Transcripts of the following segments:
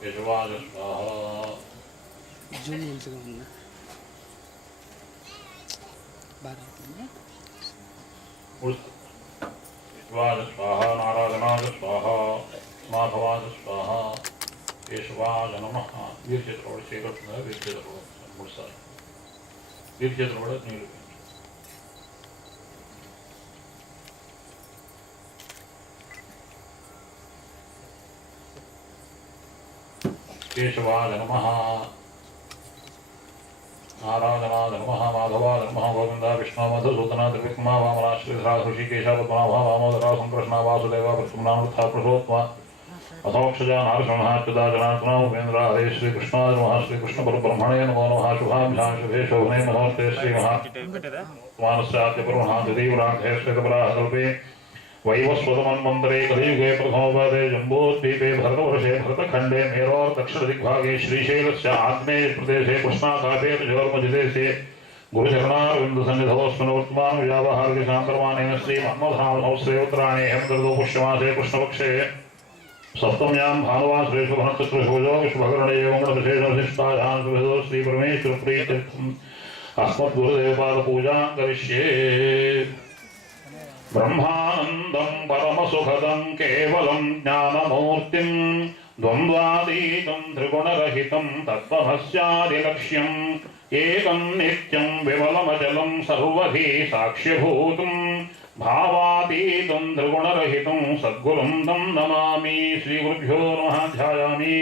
केशवाय स्वाहा जूम మంచిగా ఉందా బాగా केशवाय स्वाहा नारायणाय स्वाहा माधवाय स्वाहा केशवाय नमः वीरचेत्र श्रीकृष्ण वीरचेत्र मूर्सा वीरचेत्र नीलू केशवाय नमः नारायणाय नमः माधवाय नमः गोविंदा विष्णु मधुसूदना त्रिविक्रमा वामना श्रीधरा ऋषिकेश पद्मनाभा वामोदरा संकृष्णा वासुदेवा प्रसन्नामृथा पुरुषोत्तमा अथोक्षजा नारसिंहाच्युता जनार्दना उपेन्द्र हरे श्रीकृष्णाय नमः श्रीकृष्ण परब्रह्मणे नमो नमः शुभाभ्यां शुभे शोभने मुहूर्ते श्रीमहात्मानस्याद्य ब्रह्मा द्वितीयराघे श्वेतपराकल्पे वैवस्वतमन्वन्तरे कलियुगे प्रथमोपादे जम्बूद्वीपे भरतवर्षे भरतखण्डे मेरोर् दक्षिणदिग्भागे श्रीशैलस्य आग्नेयप्रदेशे कृष्णाकाशे रजोर्मजिदेशे गुरुचरणारविन्दसन्निधौस्मिन् वर्तमानव्यावहारिकशान्तर्माणेन श्रीमन्मथनामसंवत्सरे उत्तरायणे हेमन्तर्दो पुष्यमासे कृष्णपक्षे सप्तम्यां भानुवासरे शुभनक्षत्रशोजो विश्वभकरणे मङ्गलविशेषविशिष्टायां शुभदो श्रीपरमेश्वरप्रीत्यर्थम् अस्मद्गुरुदेवपादपूजां करिष्ये ब्रह्मानन्दं परमसुखदं केवलं ज्ञानमूर्तिं द्वन्द्वातीतं त्रिगुणरहितं तत्त्वमस्यादिलक्ष्यम् एकं नित्यं विमलमचलं सर्वधी साक्ष्यभूतं भावातीतं त्रिगुणरहितं सद्गुरुं तं नमामि श्रीगुरुभ्यो नमः ध्यायामि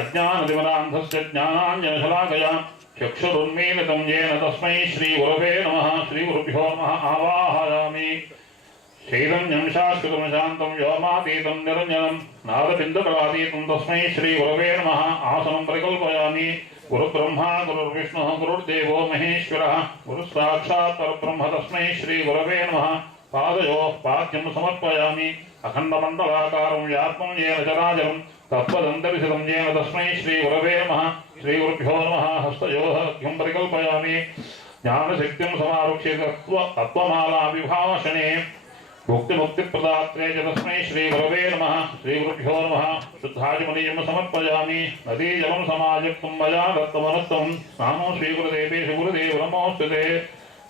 अज्ञानतिमिरान्धस्य ज्ञानाञ्जनशलाकया चक्षुरुन्मीलितं येन तस्मै श्रीगुरवे नमः श्रीगुरुभ्यो नमः आवाहयामि शैलन्यं शाश्वतं शान्तं व्योमातीतं निरञ्जनं नादबिन्दुकलातीतं तस्मै श्रीगुरवे नमः आसनं परिकल्पयामि गुरुब्रह्मा गुरुर्विष्णुः गुरुर्देवो महेश्वरः गुरुस्साक्षात् परब्रह्म तस्मै श्रीगुरवे नमः पादयोः पाद्यं समर्पयामि अखण्डमण्डलाकारं व्याप्तं येन चराचरं तत्त्वदन्तर्शितं येन तस्मै श्रीगुरवे नमः श्रीगुरुभ्यो नमः हस्तयोः अर्घ्यं परिकल्पयामि ज्ञानशक्तिं समारुह्य तत्त्वमालाभिभाषणे भुक्तिमुक्तिप्रदात्रे च तस्मै श्रीगुरवे नमः श्रीगुरुभ्यो नमः शुद्धाचमनीयं समर्पयामि नदीजलं समायुक्तं मया दत्तमनत्तं स्नानं श्रीगुरुदेवेषु गुरुदेव नमोऽस्तुते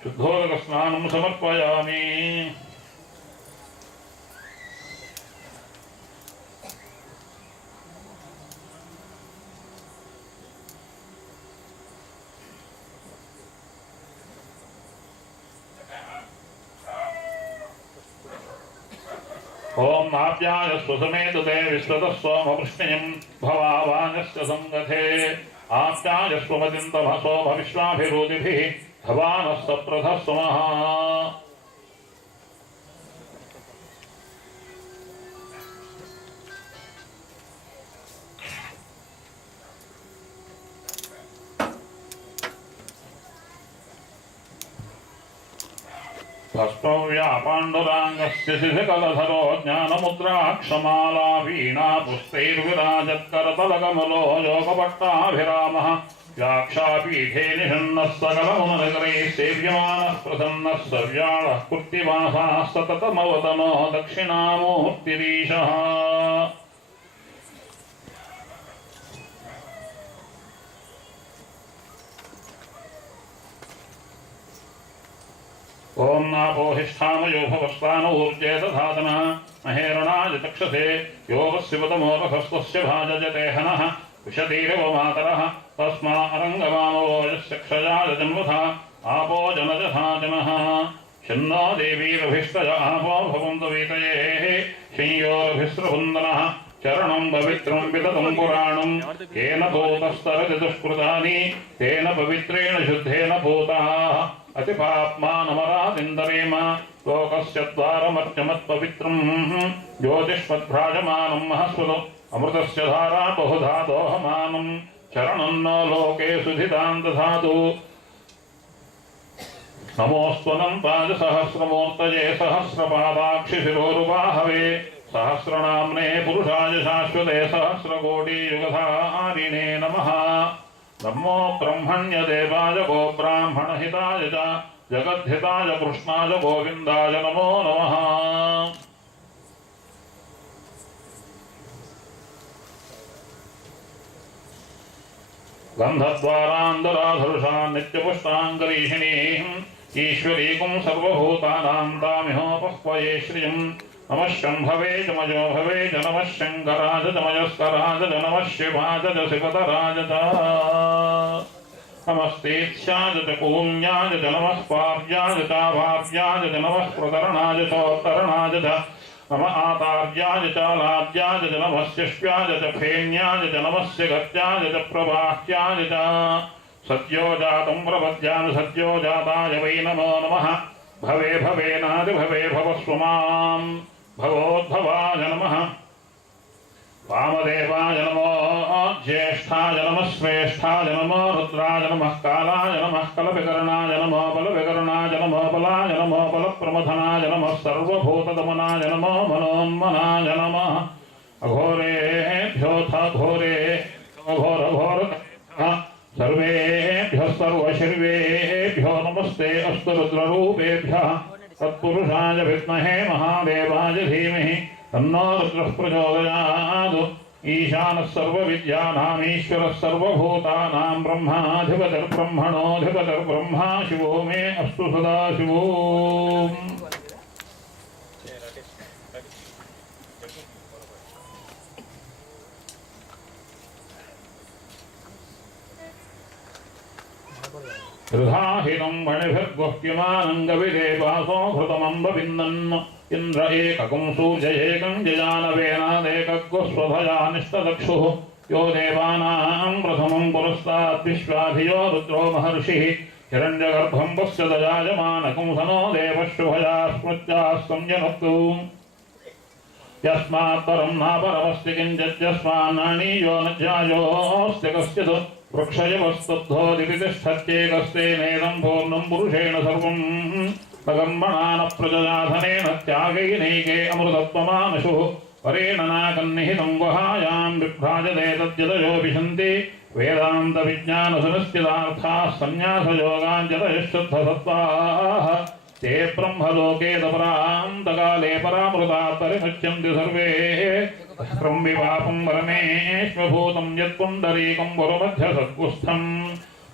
शुद्धोदकस्नानं समर्पयामि ओम नाप्याय स्वसमेतुते विश्वतस्वमवृष्णिं भवावानस्य संगथे आप्याय स्वमतिन्तभसो भविष्वाभिरोधिभिः भवानः सप्रथः स्वमः भस्मव्या पाण्डुराङ्गस्य शिशिकलधरो ज्ञानमुद्राक्षमाला वीणा पुष्पैर्विराजत्करतलकमलो योगपट्टाभिरामः व्याक्षापीठे निषण्णः सकलमुननगरैः सेव्यमानः प्रसन्नः सव्याळः कृत्तिवासाः सततमवदनो दक्षिणामूर्तिरीशः ओम नापोहिष्ठामयो भवस्तान ऊर्जे दधातनः महेरणाय चक्षसे योगस्यवतमोपखस्तस्य भाजजते हनः विशतीरव मातरः तस्मा अरङ्गमामो यस्य क्षयाय जन्मथा आपो जनजधाजनः शन्नो देवीरभिष्टय आपो भवन्तु वीतयेः शंयोरभिस्रवन्दनः चरणं पवित्रं विदतं पुराणं येन भूतस्तरति दुष्कृतानि तेन पवित्रेण शुद्धेन भूताः अतिपाप्मानमरादिन्दरेम लोकस्य द्वारमर्चमत्पवित्रं ज्योतिष्मद्भ्राजमानं महस्वतो अमृतस्य धारा बहुधा दोहमानं चरणं नो लोके सुधितां दधातु नमोऽस्त्वनन्ताय सहस्रमूर्तये सहस्रपादाक्षिशिरोरुबाहवे सहस्रनाम्ने पुरुषाय शाश्वते सहस्रकोटियुगधारिणे नमः नमो ब्रह्मण्यदेवाय गो ब्राह्मणहिताय च जगद्धिताय कृष्णाय गोविन्दाय नमो नमः गन्धद्वारान्दराधरुषा नित्यपुष्टाङ्गरीषिणीम् ईश्वरीकुं सर्वभूतानां तामिहोपह्वये श्रियम् नमः शम्भवे च मजो भवे च नमः शङ्कराज च मजस्कराज च नमः शिवाज च शिवतराज च नमस्तेत्स्याज च कूल्याज च नमः पार्याज चाभार्याज च नमः प्रतरणाज चोत्तरणाज च नम आतार्याज च लाद्याज च नमः शिष्याज च फेन्याज च नमः गत्याज च प्रवाह्याज च सत्यो जातं प्रपद्यान् सत्यो जाताय वै नमो नमः भवे भवेनादि भवे भवस्व मां भवोद्भवाय नमः वामदेवाय नमो ज्येष्ठाय नमः श्रेष्ठाय नमो रुद्राय नमः कालाय नमः कलविकरणाय नमो बलविकरणाय नमो बलाय नमो बलप्रमथनाय नमः सर्वभूतदमनाय नमो मनोन्मनाय नमः अघोरेभ्योऽथ घोरे अघोरघोरः सर्वेभ्यः सर्वशर्वेभ्यो नमस्ते अस्तु रुद्ररूपेभ्यः तत्पुरुषाय विद्महे महादेवाय धीमहि तन्नो रुद्रः प्रचोदयात् ईशानः सर्वविद्यानाम् ईश्वरः सर्वभूतानां ब्रह्माधिपतिर्ब्रह्मणोऽधिपतिर्ब्रह्मा शिवो मे अस्तु सदा शिवो हृदाहिनं मणिभिर्गुह्यमानङ्गविदेवासो घृतमम्ब विन्दन् इन्द्र एककं सूर्यैकं जजानवेनादेकग्स्वधया निष्टदक्षुः यो देवानां प्रथमं पुरस्तात् विश्वाधियो रुद्रो महर्षिः हिरण्यगर्भं पश्य दजायमानकं सनो देवशुभया स्मृत्या संजनक्तु यस्मात् परं नापरमस्ति किञ्चित् यस्मान्नानीयो न ध्यायोऽस्ति कश्चित् वृक्षयवस्तुद्धोदितिष्ठत्येकस्तेनेदं पूर्णं पुरुषेण सर्वं कर्मणा न प्रजयाधनेन त्यागैनैके अमृतत्वमानशुः परेण नाकन्निहितं गुहायां विभ्राजते तद्यतयोऽभिशन्ति वेदान्तविज्ञानसुनिश्चितार्थाः सन्न्यासयोगाञ्जतयश्शुद्धसत्त्वाः ते ब्रह्मलोकेदपरान्तकाले परामृतात् परिमुच्यन्ति सर्वे विपापं परमेश्वभूतं यत्पुण्डरीकं वरुमध्यसद्गुस्थम्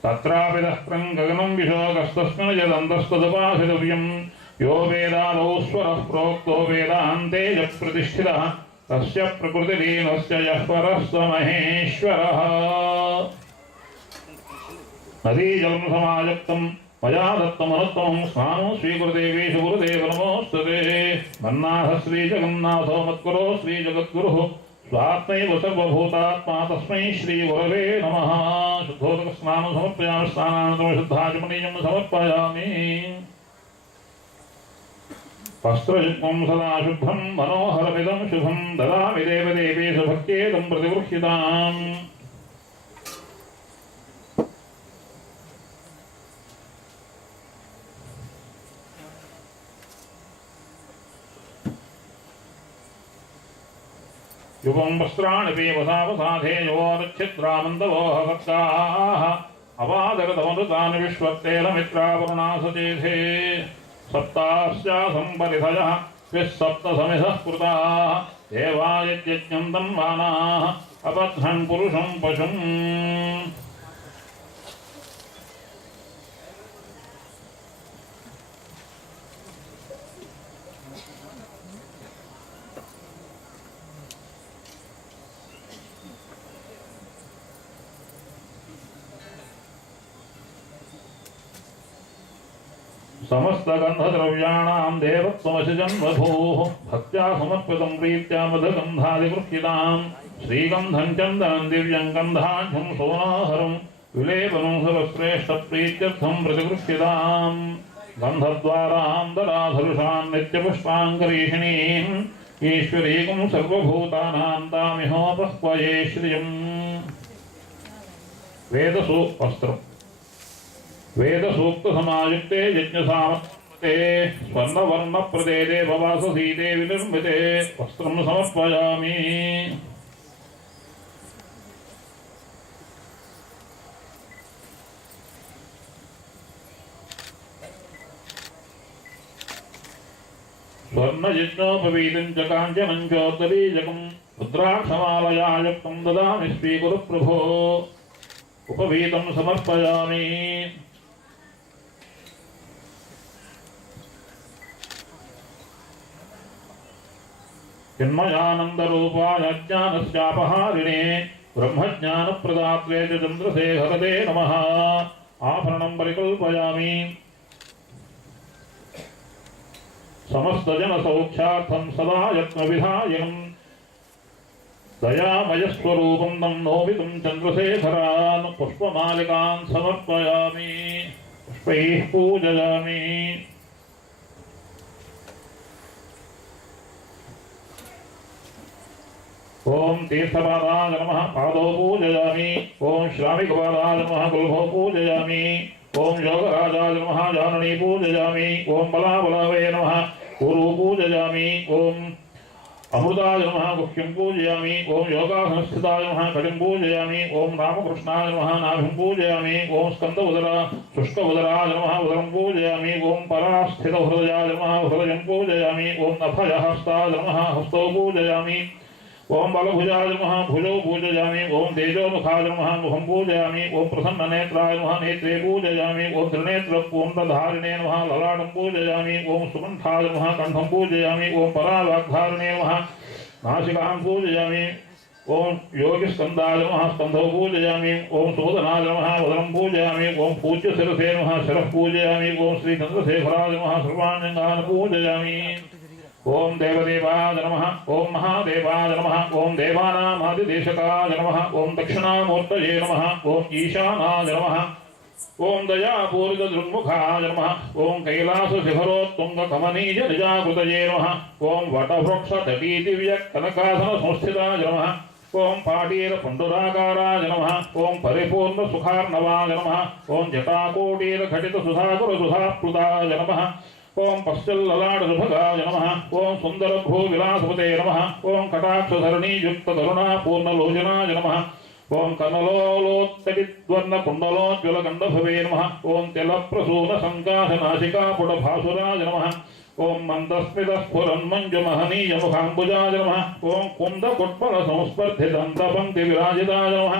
तत्रापितः गगनं विशोकस्तस्मिन् यदन्तस्तदुपासितव्यं यो वेदादौ स्वरः प्रोक्तो वेदान्ते यत्प्रतिष्ठितः तस्य प्रकृतिलीनस्य यः परः स महेश्वरः नदीजलं समायुक्तं मया दत्तमनुत्तमं स्नानं स्वीकृतेवेषु गुरुदेव नमोऽस्तुते मन्नाथ श्रीजगन्नाथो मत्कुरो श्रीजगद्गुरुः स्वात्मैव सर्वभूतात्मा तस्मै श्रीगुरवे नमः शुद्धोदकस्नानं समर्पयामि स्नानानन्तरं शुद्धाचमनीयं समर्पयामि वस्त्रयुग्मं सदा शुभ्रं मनोहरमिदं शुभं ददामि देवदेवेषु भक्त्येदं प्रतिगृह्यताम् युवं वस्त्राणि पीवसावसाधेयोरच्छिद्रामन्दवोह भक्ताः अवादगतमनुतानि विश्वत्तेलमित्रावरुणासचेथे सप्तास्यासं परिधयः विस्सप्तसमिधः कृताः देवायज्ञं तन्वानाः अपध्रन् पुरुषं पशुम् समस्तगन्धद्रव्याणां देवत्वमसि जन्मभूः भक्त्या समर्पितं प्रीत्या मधुगन्धादिगृह्यतां श्रीगन्धं चन्दनं दिव्यं गन्धाढ्यं सोनाहरं विलेपनं सर्वश्रेष्ठप्रीत्यर्थं प्रतिगृह्यतां गन्धद्वारान्दराधरुषान् नित्यपुष्पाङ्गरीषिणीम् ईश्वरीकुं सर्वभूतानां तामिहोपह्वये श्रियम् वेदसु वस्त्रम् वेदसूक्तसमायुक्ते यज्ञसामते स्वर्णवर्णप्रदे देववाससीते विनिर्मिते वस्त्रं समर्पयामि स्वर्णयज्ञोपवीतं च काञ्चनं चोत्तरीजकं रुद्राक्षमालया युक्तं ददामि स्वीकुरु प्रभो उपवीतं समर्पयामि। चिन्मयानन्दरूपाय ज्ञानस्यापहारिणे ब्रह्मज्ञानप्रदात्रे च चन्द्रशेखरते नमः। आभरणं परिकल्पयामि। समस्तजनसौख्यार्थं सदा यत्नविधायकं दयामयस्वरूपं तं नोमितं चन्द्रशेखरान् पुष्पमालिकान् समर्पयामि। पुष्पैः पूजयामि। ओम तीर्थपादाय नमः पादौ पूजयामि। ओम श्रामिकपादाय नमः कुल्भौ पूजयामि। ओम योगराजाय नमः जाननी पूजयामि। ओम बलाबलावे नमः गुरु पूजयामि। ओम अमृताय नमः गुह्यं पूजयामि। ओम योगासनस्थिताय नमः कटिं पूजयामि। ओम रामकृष्णाय नमः नाभिं पूजयामि। ओम स्कन्दउदरा शुष्कउदराय नमः उदरं पूजयामि। ओम परास्थितहृदयाय नमः हृदयं पूजयामि। ओम अभयहस्ताय नमः हस्तौ पूजयामि। ओम बलभुजाय नमः भुजौ पूजयामि। ओम तेजोमुखाय नमः मुखं पूजयामि। ओम प्रसन्ननेत्राय नमः नेत्रे पूजयामि। ओम त्रिनेत्रपूर्णधारिणे नमः ललाटं पूजयामि। ओम सुकण्ठाय नमः कण्ठं पूजयामि। ओम परावाग्धारिणे नमः नासिकां पूजयामि। ओम योगिस्कन्दाय नमः स्कन्धौ पूजयामि। ओम सुबोधनाय नमः वदनं पूजयामि। ओम पूज्यशिरसे नमः शिरः पूजयामि। ओम श्रीचन्द्रशेखराय नमः सर्वाण्यङ्गानि पूजयामि। ओम देवदेवाय नमः। ओम महादेवाय नमः। ओम देवानामादिदेशकाय नमः। ओम दक्षिणामूर्तये नमः। ओम ईशानाय नमः। ओम दयापूरितदृङ्मुखाय नमः। ओम कैलासशिखरोत्तुङ्गकमनीय निजाकृतये नमः। ओम वटवृक्षतटीदिव्यकनकासनसंस्थिताय नमः। ओम पाटीरपुण्डराकाराय नमः। ओम परिपूर्णसुखार्णवाय नमः। ओम जटाकोटीरघटितसुधाकुरसुधाप्लुताय नमः। ओम पश्चिल्ललाटसुभगाय नमः। ओम सुन्दरभ्रूविलासपते नमः। ओम कटाक्षधरणीयुक्तकरुणापूर्णलोचनाय नमः। ओम कनलोलोत्तटिद्वर्णकुण्डलोज्ज्वलगण्डभवे नमः। ओम तिलप्रसूनसङ्काशनासिकापुटभासुराय नमः। ओम मन्दस्मितस्फुरन्मञ्जुमहनीयमुखाम्बुजाय नमः। ओम कुन्दकुट्मलसंस्पर्धिदन्तपङ्क्तिविराजिताय नमः।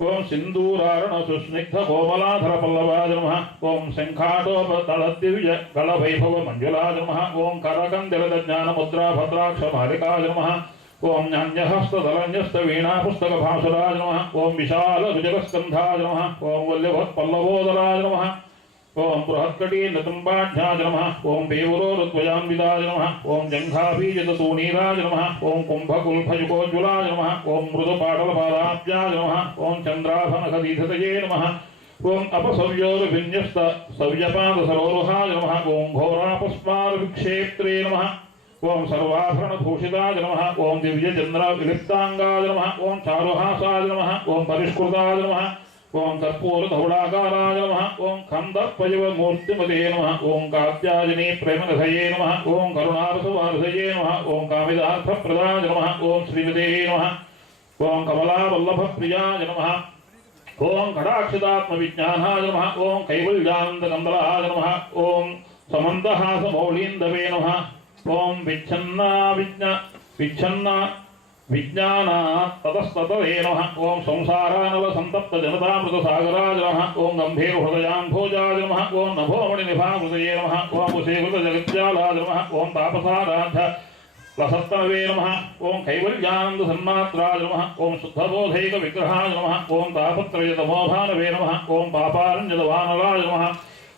ओम सिंदूरारण सुस्निग्ध कोमलाधर पल्लवाय नमः। ओम शंखाटोपतलदिव्य गलवैभव मंजुलाय नमः। ओम करकंदिलद ज्ञान मुद्रा भद्राक्ष मालिकाय नमः। ओम न्यान्यहस्तदलन्यस्त वीणा पुस्तक भासुराय नमः। ओम विशाल रुजगस्कन्धाय नमः। ओम वल्लभत्पल्लवोदराय नमः। ओम बृहत्कटी नतुम्बाढ्याय नमः। ओम बेवरोरुद्वयान्विताय नमः। ओम जंघाबीजतूणीराय नमः। ओम कुंभकुल्भयुगोज्ज्वलाय नमः। ओम मृदुपाटलपादाब्जाय नमः। ओम चन्द्राभनखदीधतये नमः। ओम अपसव्योर्विन्यस्त सव्यपादसरोरुहाय नमः। ओम घोरापस्मारविक्षेत्रे नमः। ओम सर्वाभरणभूषिताय नमः। ओम दिव्यचन्द्रविलिप्ताङ्गाय नमः। ओम चारुहासाय नमः। ओम परिष्कृताय नमः। ओम कर्पूरधौलाकाराय नमः। ओम खन्दर्पयवमूर्तिमते नमः। ओम कात्यायनी प्रेमनिधये नमः। ओम करुणारसवारसये नमः। ओम कामिदार्थप्रदाय नमः। ओम श्रीमते नमः। ओम कमलावल्लभप्रियाय नमः। ओम कटाक्षदात्मविज्ञानाय नमः। ओम कैवल्यानन्दकन्दलाय नमः। ओम समन्दहासमौलीन्दवे नमः। ओम विच्छन्ना विज्ञान ततस्ततये नमः। ओम संसारानल संतप्त जनतामृतसागराय नमः। ओम गंभीरहृदयाम्भोजाय नमः। ओम नभोमणिनिभाकृतये नमः। ओम कुशेकृतजगज्जालाय नमः। ओम तापसाराध्य लसत्तनवे नमः। ओम कैवल्यानन्दसन्मात्राय नमः। ओम शुद्धबोधैकविग्रहाय नमः। ओम तापत्रयतमोभानवे नमः। ओम पापारण्यदवानलाय नमः।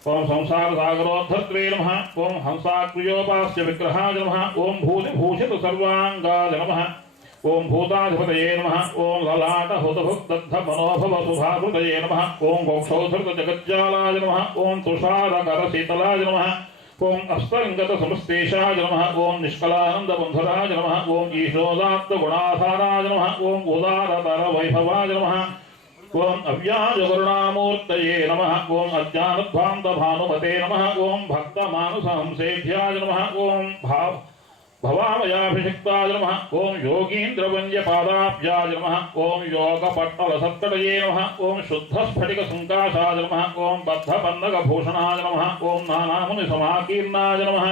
ओम संसारसागरोद्धर्त्रे नमः। ओम हंसाक्रियोपास्य विग्रहाय नमः। ओम भूतिभूषितसर्वाङ्गाय नमः। ओम भूताधिपतये नमः। ओम ललाटहुतभुक्दग्धमनोभवसुधाकृतये नमः। ओम गोक्षोधृतजगज्जालाय नमः। ओम तुषारकरशीतलाय नमः। ओम अस्तलिङ्गतसमस्तेशाय नमः। ओम निष्कलानन्दबन्धुराय नमः। ओम ईशोदात्तगुणाधाराय नमः। ओम उदारतरवैभवाय नमः। ओम अव्याजकरुणामूर्तये नमः। ओम अज्ञानध्वान्तभानुमते नमः। ओम भक्तमानसहंसेभ्याय नमः। ओम भवामयाभिषिक्ताय नमः। ओम योगीन्द्रवन्द्यपादाभ्याय नमः। ओम योगपट्टलसत्तटये नमः। ओम शुद्धस्फटिकसङ्काशाय नमः। ओम बद्धपन्नगभूषणाय नमः। ओम नानामुनिसमाकीर्णाय नमः।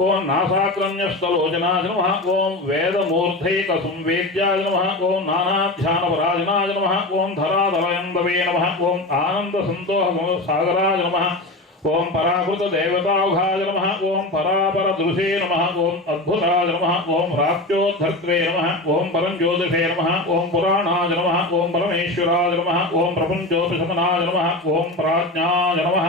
ओम नासाक्रम्यस्तलोचनाय नमः। ओम वेदमूर्धैकसंवेद्याय नमः। ओम नानाध्यानपरायणाय नमः। ओम धराधलयन्द गुरवे नमः ओम आनंद संतोष सागराय नमः ओम पराकृत देवताघाय नमः ओम परापर दृशे नमः ओम अद्भुताय नमः ओम राष्ट्रोद्धर्त्रे नमः ओम परंज्योतिषे नमः ओम पुराणाय नमः ओम परमेश्वराय नमः ओम प्रपंचोपशमनाय नमः ओम प्राज्ञाय नमः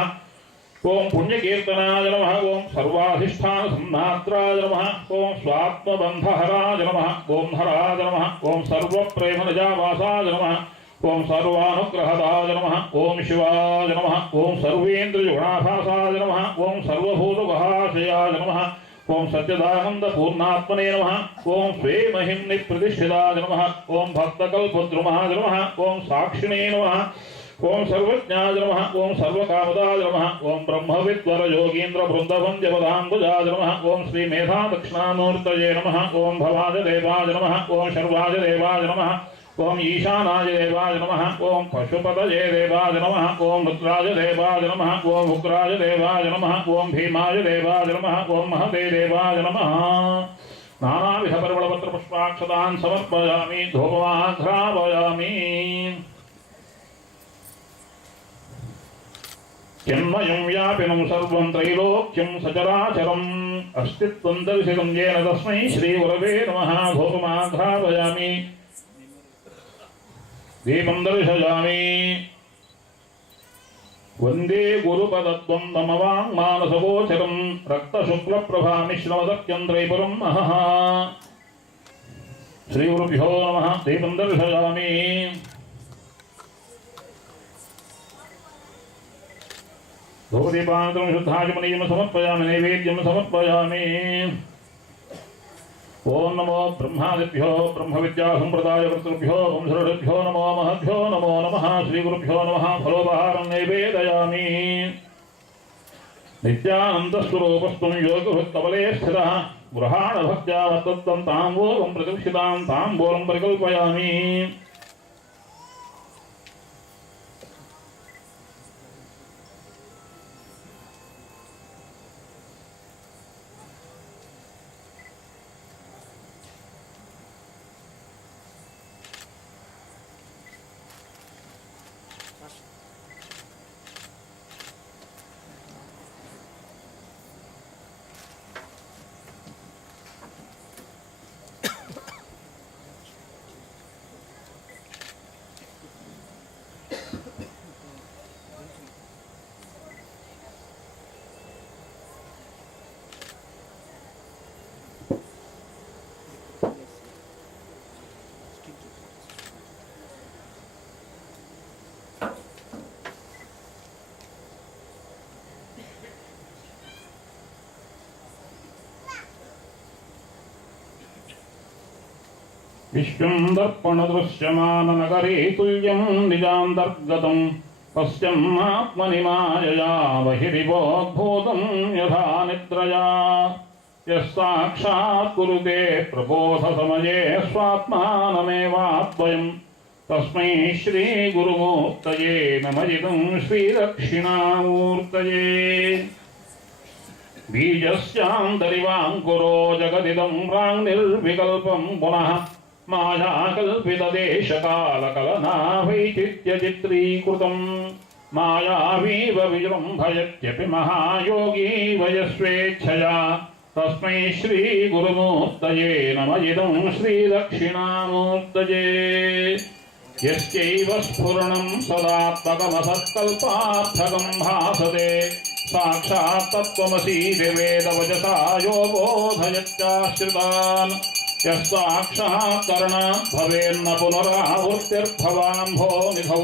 ओम पुण्यकीर्तनाय नमः ओम सर्वाधिष्ठान सम्मात्राय नमः ओम स्वात्मबन्धहराय नमः ओम हराय नमः ओम सर्वप्रेमनिजावासाय नमः ओम सर्वानुग्रहदाय नमः ओम शिवाय नमः ओम सर्वेन्द्रियगुणाभासाय नमः ओम सर्वभूतगुहाशयाय नमः ओम सच्चिदानन्दपूर्णात्मने नमः ओम स्वे महिम्नि प्रतिष्ठिताय नमः ओम भक्तकल्पद्रुमाय नमः ओम साक्षिणे नमः ओम सर्वज्ञाय नमः ओम सर्वकामदाय नमः ओम ब्रह्मविद्वर योगीन्द्र वृन्दवन्द्यपदाम्बुजाय नमः ओम श्री मेधा दक्षिणामूर्तये नमः ओम भवाय देवाय नमः ओम शर्वाय देवाय नमः ओम ईशानाय देवाय नमः ओम पशुपतये देवाय नमः ओम रुद्राय देवाय नमः ओम उग्राय देवाय नमः ओम भीमाय देवाय नमः ओम महते देवाय नमः नानाविध परिमलपत्र पुष्पाक्षतान् समर्पयामि धूपमाघ्रापयामि चिन्मयं व्यापिनं सर्वं त्रैलोक्यं सचराचरम् अस्तित्वं दर्शितं येन तस्मै श्रीगुरवे नमः धूपमाघ्रापयामि दीपं दर्शयामि वन्दे गुरुपदद्वन्द्वमवाङ्मानसगोचरं रक्तशुक्लप्रभामिश्रमदत्यं त्रैपुरं महः श्रीगुरुभ्यो नमः दीपं दर्शयामि धूपदीपानन्तरं शुद्धाचमनीयं समर्पयामि नैवेद्यं समर्पयामि ओम नमो ब्रह्मादिभ्यो ब्रह्मविद्यासम्प्रदायकर्तृभ्यो वंशऋभ्यो नमो महद्भ्यो नमो नमः श्रीगुरुभ्यो नमः फलोपहारं नैवेदयामि नित्यानन्दस्वरूपस्त्वं योगभक्तबले स्थितः गृहाणभक्त्या वर्तत्वं ताम्बूलं प्रतिक्षितां ताम्बूलं परिकल्पयामि विश्वं दर्पणदृश्यमाननगरे तुल्यं निजान्तर्गतं पश्यन्नात्मनि मायया बहिरिवोद्भूतं यथा निद्रया यः साक्षात् कुरुते प्रबोधसमये स्वात्मानमेवाद्वयं तस्मै श्रीगुरुमूर्तये नमः श्रीदक्षिणामूर्तये बीजस्यान्तरिवाङ्कुरो जगदिदं प्राङ्निर्विकल्पं पुनः मायाकल्पितदेशकालकलना वैचित्यचित्रीकृतं मायावीव विजृम्भयत्यपि महायोगी वयस्वेच्छया तस्मै श्रीगुरुमूर्तये नमः श्रीदक्षिणामूर्तये यस्यैव स्फुरणं सदात्मकमसत्कल्पार्थकं भासते साक्षात् तत्त्वमसि वेदवचसा यो बोधयच्चाश्रितान् यः साक्षात् करणात् भवेन्न पुनरावृत्तिर्भवाम्भो निधौ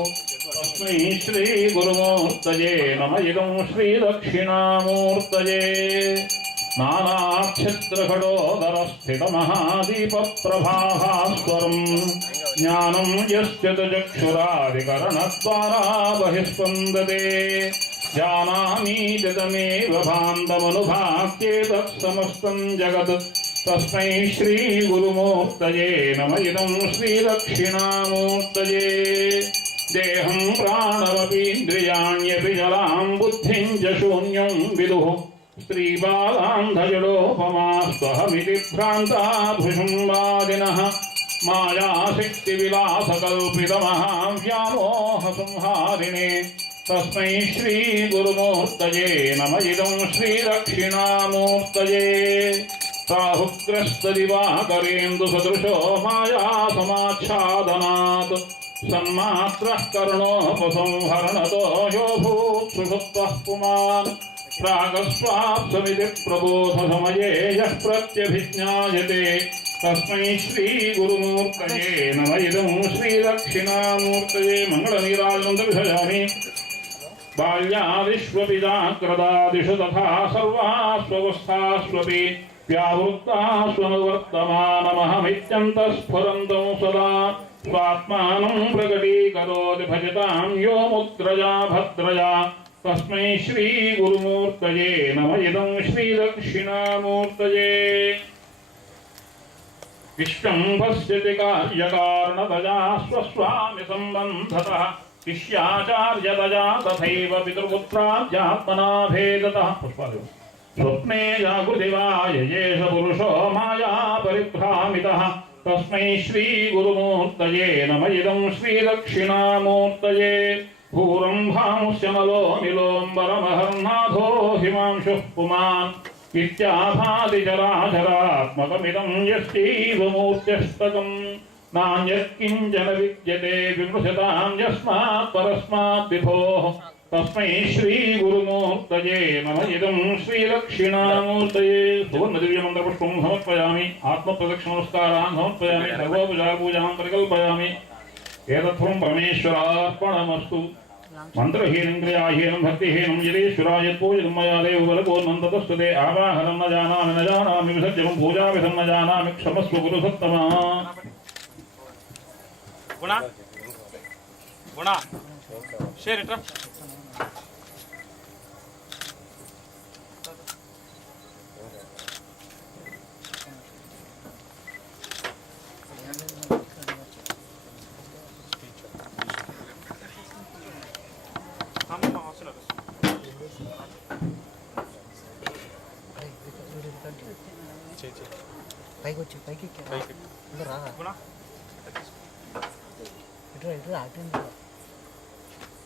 तस्मै श्रीगुरुमूर्तये नमः श्रीदक्षिणामूर्तये नानाक्षित्रघटोदरस्थितमहादीपप्रभास्वरम् ज्ञानं यस्य चक्षुरादिकरणद्वारा बहिस्पन्दते जानामीति तमेव भान्तमनुभात्येतत् समस्तं जगत् तस्मै श्रीगुरुमूर्तये नमः श्रीदक्षिणामूर्तये देहं प्राणमपीन्द्रियाण्यपि जलां बुद्धिं च शून्यं विदुः स्त्रीबालान्धजडोपमास्त्वहमिति भ्रान्ता भृशुम्बादिनः मायाशक्तिविलासकल्पितमहां व्यामोहसंहारिणे तस्मै श्रीगुरुमूर्तये नम इदं श्रीदक्षिणामूर्तये राहुग्रस्तदिवाकरेन्दुसदृशो मायासमाच्छादनात् सन्मात्रः करुणोपसंहरणतो यो भूत्सुषुप्तः पुमान् प्रागस्वाप्समिति प्रबोधसमये यः प्रत्यभिज्ञायते तस्मै श्रीगुरुमूर्तये नम इदं श्रीदक्षिणामूर्तये मङ्गलनीराजनं दर्शयामि बाल्यादिष्वपि जाग्रदादिषु तथा सर्वास्वस्थास्वपि व्यावृत्तास्वनुवर्तमानमहमित्यन्तःस्फुरन्तं सदा स्वात्मानं प्रकटीकरोति भजतां यो मुद्रया भद्रया तस्मै श्रीगुरुमूर्तये नम इदं श्रीदक्षिणामूर्तये विश्वं पश्यति कार्यकारणतया स्वस्वामि सम्बन्धतः शिष्याचार्यतया तथैव पितृपुत्राद्यात्मना भेदतः स्वप्ने जागृतिवाययेष पुरुषो माया परिभ्रामितः तस्मै श्रीगुरुमूर्तये नम इदं श्रीदक्षिणामूर्तये भूरम्भांश्चमलो निलोम्बरमहर्नाथो हिमांशुः पुमान् इत्याभादिचराचरात्मकमिदं यश्चैव मूर्त्यष्टकम् नान्यत्किञ्चन विद्यते विमृशतां यस्मात् परस्मात् विभोः तस्मै श्रीगुरुमूर्तये नम इदं श्रीदक्षिणामूर्तये सुवर्णदिव्यमन्त्रपुष्पं समर्पयामि आत्मप्रदक्षिणनमस्कारान् समर्पयामि सर्वोपचारपूजां परिकल्पयामि एतत्फलं परमेश्वरार्पणमस्तु मंत्रहीनं क्रियाहीनं भक्तिहीनं यदेश्वराय पूजितं मया देव बलपूर्णं ततस्तुते आवाहनं न जानामि विसर्जनं पूजाविधं न जानामि क्षमस्व गुरुसत्तमा गुण गुण शेर इट పైకి వచ్చి పైకి రా ఇటు ఇటు అటు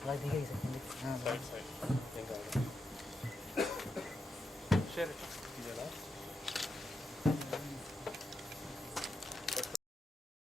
అలా దిగేసి शेर